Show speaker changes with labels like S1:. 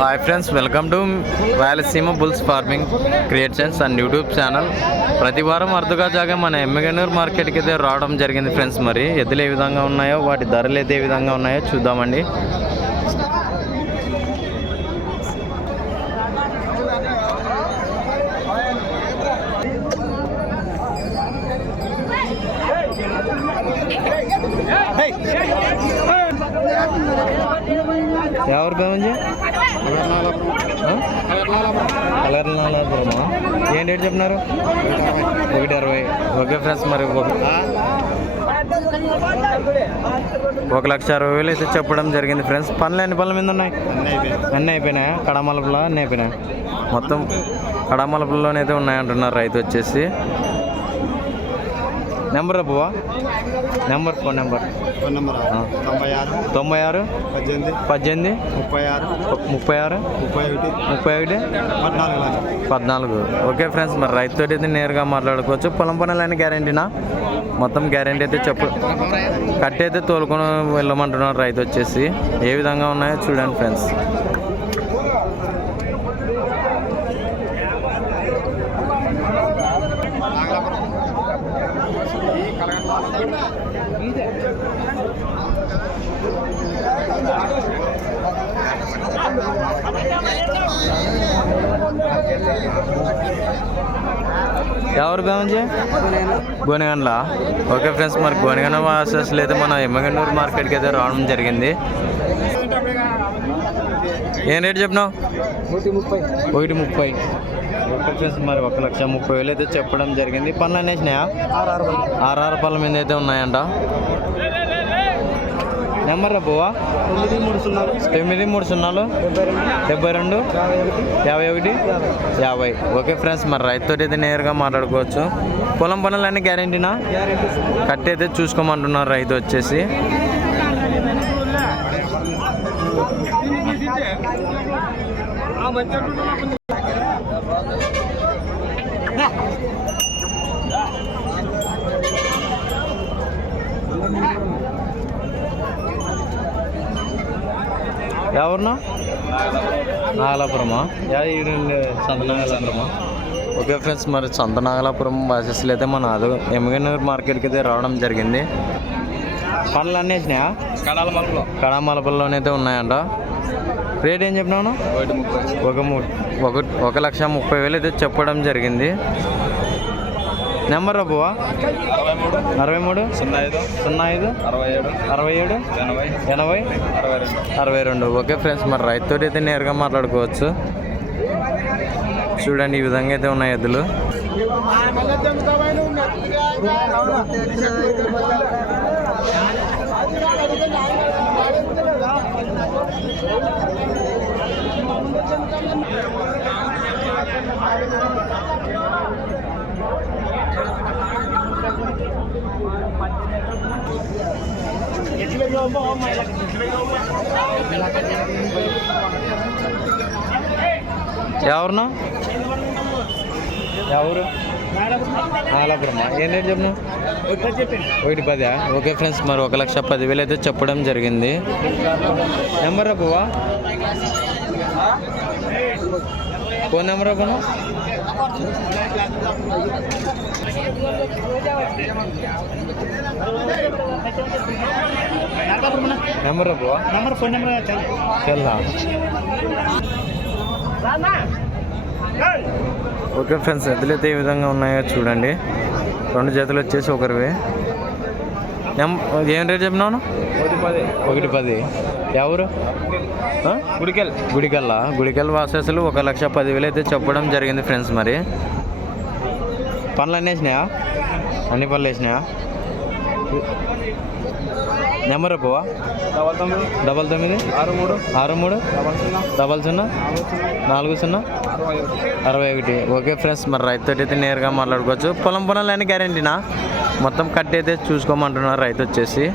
S1: Hi friends welcome to Rayalaseema bulls farming creations and YouTube channel ప్రతి వారం అరుదుగా జాగా మన ఎమ్మిగనూరు మార్కెట్కి అయితే రావడం జరిగింది ఫ్రెండ్స్ మరి. ఎద్దులు ఏ విధంగా ఉన్నాయో వాటి ధరలు అయితే ఏ విధంగా ఉన్నాయో చూద్దామండి. ఎవరు పేమంజీ కలర్నాలాపురమా? ఏం రేట్ చెప్పినారు? ఒకటి అరవై. ఓకే ఫ్రెండ్స్ మరి ఒక ఒక లక్ష అరవై వేలు అయితే చెప్పడం జరిగింది ఫ్రెండ్స్. పనులు ఎన్ని పనుల మీద ఉన్నాయి? అన్నీ అయిపోయినాయా? కడమలపులో అన్నీ అయిపోయినాయి? మొత్తం కడమలపుల్లోనైతే ఉన్నాయంటున్నారు రైతు వచ్చేసి. Number అబ్బువా number phone number
S2: phone number. తొంభై ఆరు
S1: తొంభై ఆరు
S2: పద్దెనిమిది
S1: పద్దెనిమిది
S2: ముప్పై ఆరు
S1: ముప్పై ఆరు
S2: ముప్పై ఒకటి
S1: ముప్పై ఒకటి
S2: పద్నాలుగు
S1: పద్నాలుగు. ఓకే ఫ్రెండ్స్ మరి రైతుతో అయితే నేరుగా మాట్లాడుకోవచ్చు. పొలం పనులని గ్యారంటీనా? మొత్తం గ్యారంటీ అయితే చెప్పు. కట్టి అయితే తోలుకొని వెళ్ళమంటున్నారు రైతు వచ్చేసి. ఏ విధంగా ఉన్నాయో చూడండి ఫ్రెండ్స్. ఎవరు బేమంజీ గోనెగండ్ల ఓకే ఫ్రెండ్స్ మరి గోనెగండ వాసెస్లో అయితే మన ఎమ్మగండూరు మార్కెట్కి అయితే రావడం జరిగింది. ఏం రేట్ చెప్పినావు?
S2: ముప్పై.
S1: ఒకటి ముప్పై. ఫ్రెండ్స్ మరి ఒక లక్ష ముప్పై వేలు అయితే చెప్పడం జరిగింది. పనులు అనేసినాయా ఆర్ఆర్ పళ్ళ మీద అయితే ఉన్నాయంట. నెంబర్ రాబోవా
S2: తొమ్మిది మూడు సున్నాలు.
S1: తొమ్మిది మూడు సున్నాలు.
S2: డెబ్బై రెండు. యాభై ఒకటి.
S1: యాభై ఓకే ఫ్రెండ్స్ మరి రైతుతో అయితే నేరుగా మాట్లాడుకోవచ్చు. పొలం పనులు అన్నీ గ్యారెంటీనా?
S2: గ్యారెంటీ
S1: కట్టి అయితే చూసుకోమంటున్నారు రైతు వచ్చేసి. ఎవరినా నాగలాపురమా? యా ఈడు సంతనాగలాపురమా ఓకే ఫ్రెండ్స్ మరి సంతనాగలాపురం బస్సెస్లో అయితే మన అది ఎమ్మిగనూరు మార్కెట్కి అయితే రావడం జరిగింది. పనులు అన్నీ వేసినాయా
S2: కడాల మలుపులో.
S1: కడామలపల్లిలోనైతే ఉన్నాయంట. రేట్ ఏం చెప్పినాను ఒక ఒక ఒక లక్ష ముప్పై వేలు అయితే చెప్పడం జరిగింది. నెంబర్
S2: మూడు.
S1: అరవై మూడు?
S2: సున్నా ఐదు.
S1: సున్నా ఐదు?
S2: అరవై ఏడు.
S1: అరవై ఏడు?
S2: ఎనభై.
S1: ఎనభై?
S2: అరవై రెండు.
S1: అరవై రెండు. ఓకే ఫ్రెండ్స్ మరి రైతుతో అయితే నేరుగా మాట్లాడుకోవచ్చు. చూడండి ఈ విధంగా అయితే ఉన్నాయి ఎద్దులు. ఎవరునా? ఎవరు? నాగలాపురమా? ఏం రేట్ చెప్పినా? ఒకటి పదా? ఓకే ఫ్రెండ్స్ మరి ఒక లక్ష పదివేలు అయితే చెప్పడం జరిగింది. నెంబర్ అబ్బువా ఫోన్ నెంబర్ అబ్బునా నెంబర్
S2: నంబర్ ఫోన్ నెంబర్
S1: తెల్లా ఓకే ఫ్రెండ్స్ ఎద్దులు అయితే ఏ విధంగా ఉన్నాయో చూడండి. రెండు జతలు వచ్చేసి ఒకరివి. ఏం రేట్ చెప్పినాను
S2: ఒకటి పది.
S1: ఒకటి పది. ఎవరు?
S2: గుడికెల్.
S1: గుడికల్లా? గుడికల్ వాసెస్లు ఒక లక్ష పదివేలు అయితే చెప్పడం జరిగింది ఫ్రెండ్స్ మరి. పనులు అన్నీ వేసినాయా? అన్ని పనులు వేసినాయా? నెంబర్ పోవా
S2: డబల్ తొమ్మిది.
S1: డబల్ తొమ్మిది.
S2: ఆరు మూడు.
S1: ఆరు మూడు.
S2: డబల్ సున్నా.
S1: డబల్ సున్నా.
S2: నాలుగు సున్నా.
S1: అరవై ఒకటి. ఓకే ఫ్రెండ్స్ మరి రైతు అయితే నేరుగా మాట్లాడుకోవచ్చు. పొలం పొలాలు అని గ్యారంటీనా? మొత్తం కట్టి అయితే చూసుకోమంటున్నారు రైతు వచ్చేసి.